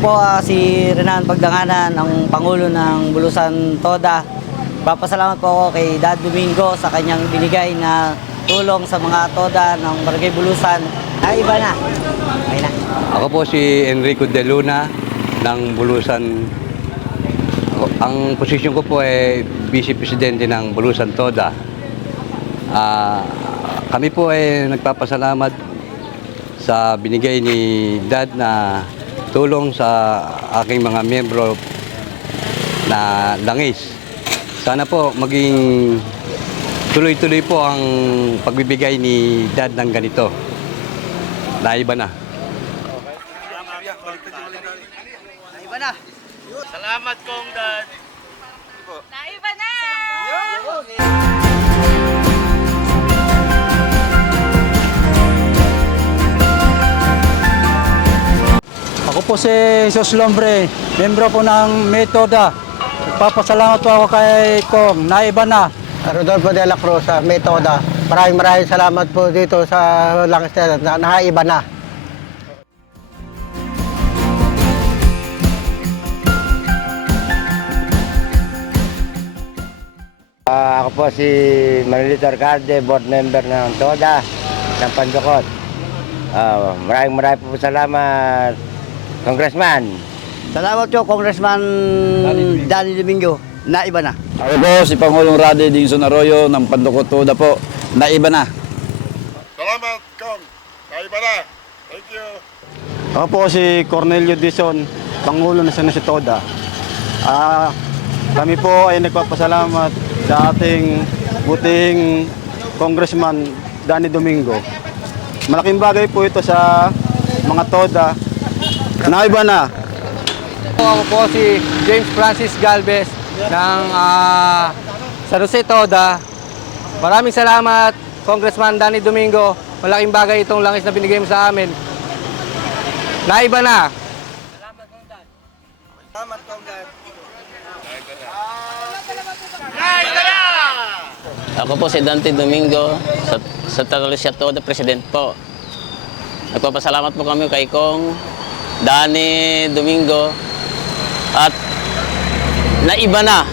po si Renan Pagdanganan, ang Pangulo ng Bulusan Toda. Papasalamat po ako kay Dad Domingo sa kanyang binigay na tulong sa mga Toda ng Barangay Bulusan. Ay, iba na. Okay na. Ako po si Enrico De Luna ng Bulusan. Ang posisyon ko po ay Vice Presidente ng Bulusan Toda. Kami po ay nagpapasalamat sa binigay ni Dad na tulong sa aking mga miyembro na langis. Sana po maging tuloy-tuloy po ang pagbibigay ni Dad ng ganito. Naiba na. Naiba na. Salamat kong Dad. Naiba na! Ako po si Jesus Lombre, membro po ng Metoda. Nagpapasalamat po ako kay Kong, naiba na. Rodolfo de la Cruz sa Metoda. Maraming salamat po dito sa langis na naiba na. Ako po si Manolito Arcade, board member ng Toda ng Pandukot. Maraming po salamat, Congressman. Salamat po, Congressman Danny Domingo. Naiba na. Ako po si Pangulong Rade Dingson Arroyo ng Pandukot Toda po. Naiba na. Salamat kong. Naiba na. Thank you. Ako po si Cornelio Dizon, Pangulo ng San Jose Toda. Kami po ay nagpapasalamat sa ating buting Congressman Danny Domingo. Malaking bagay po ito sa mga Toda. Naiba na. Ako po si James Francis Galvez ng San Jose Toda. Maraming salamat, Congressman Danny Domingo. Malaking bagay itong langis na binigay mo sa amin. Naiba na. Salamat, Congressman. Ako po si Dante Domingo sa Tagalucia Toda, President po. Nagpapasalamat po kami kay Kong Danny Domingo at naiba na.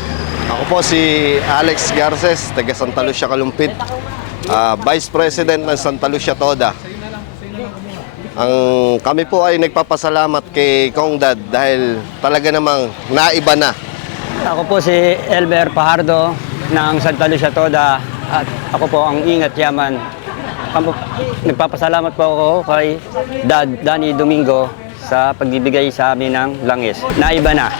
Ako po si Alex Garces, taga Santa Lucia, Kalumpit, Vice President ng Santa Lucia Toda. Kami po ay nagpapasalamat kay Kong Dad dahil talaga namang naiba na. Ako po si Elmer Pajardo ng Santa Lucia Toda at ako po ang Ingat Yaman. Nagpapasalamat po ako kay Dad Danny Domingo sa pagbibigay sa amin ng langis. Naiba na.